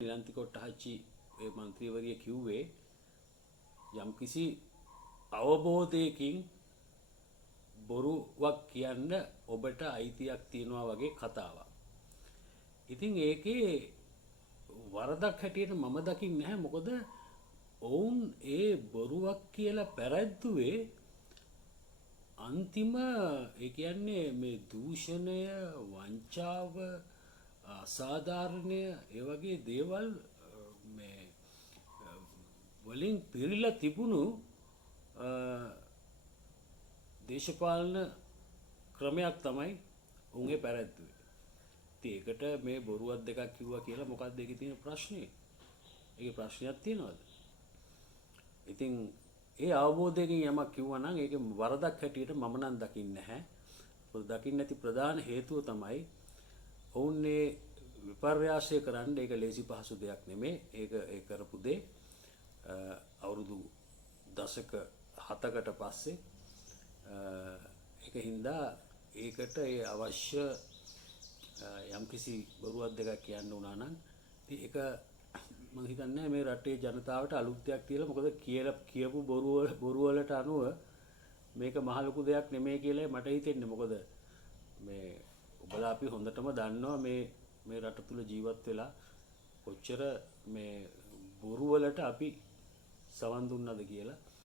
නිලන්ති කොට්ටහච්චි ඒ මන්ත්‍රීවරිය කිව්වේ යම්කිසි අවබෝධයකින් බොරුවක් කියන්න ඔබට අයිතියක් තියෙනවා වගේ කතාවක්. ඉතින් ඒකේ වරදක් හැටියට මම දකින්නේ නැහැ. මොකද ඔවුන් ඒ බොරුවක් කියලා පැරැද්දුවේ අන්තිම ඒ කියන්නේ මේ දූෂණය, වංචාව, අසාධාරණය ඒ වගේ දේවල් මේ වලින් පිරීලා තිබුණු දේශපාලන ක්‍රමයක් තමයි උන්ගේ පැරැද්දුවේ. ඉතින් ඒකට මේ බොරුවක් දෙකක් කිව්වා කියලා මොකක්ද ඒකේ තියෙන ප්‍රශ්නේ? ඒකේ ප්‍රශ්නයක් තියනවද? ඉතින් ඒ අවබෝධයෙන් යමක් කිව්වා නම් ඒකේ වරදක් හැටියට මම නම් දකින්නේ නැහැ. දකින්න නැති ප්‍රධාන හේතුව තමයි ඔවුන්නේ විපර්යාසය කරන්න ඒක ලේසි පහසු දෙයක් නෙමෙයි. ඒක කරපු දේ අවුරුදු දශක 7කට පස්සේ ඒක හින්දා ඒකට ඒ අවශ්‍ය යම්කිසි බොරුවක් දෙකක් කියන්න උනා නම් ඒක මම හිතන්නේ මේ රටේ ජනතාවට අලුත් දෙයක් කියලා. මොකද කියපු බොරු වලට අනුව මේක මහ ලොකු දෙයක් නෙමෙයි කියලා මට හිතෙන්නේ. මොකද මේ ඔබලා අපි හොඳටම දන්නවා මේ රට තුල ජීවත් වෙලා කොච්චර මේ බොරු වලට අපි සවන් දුන්නද කියලා.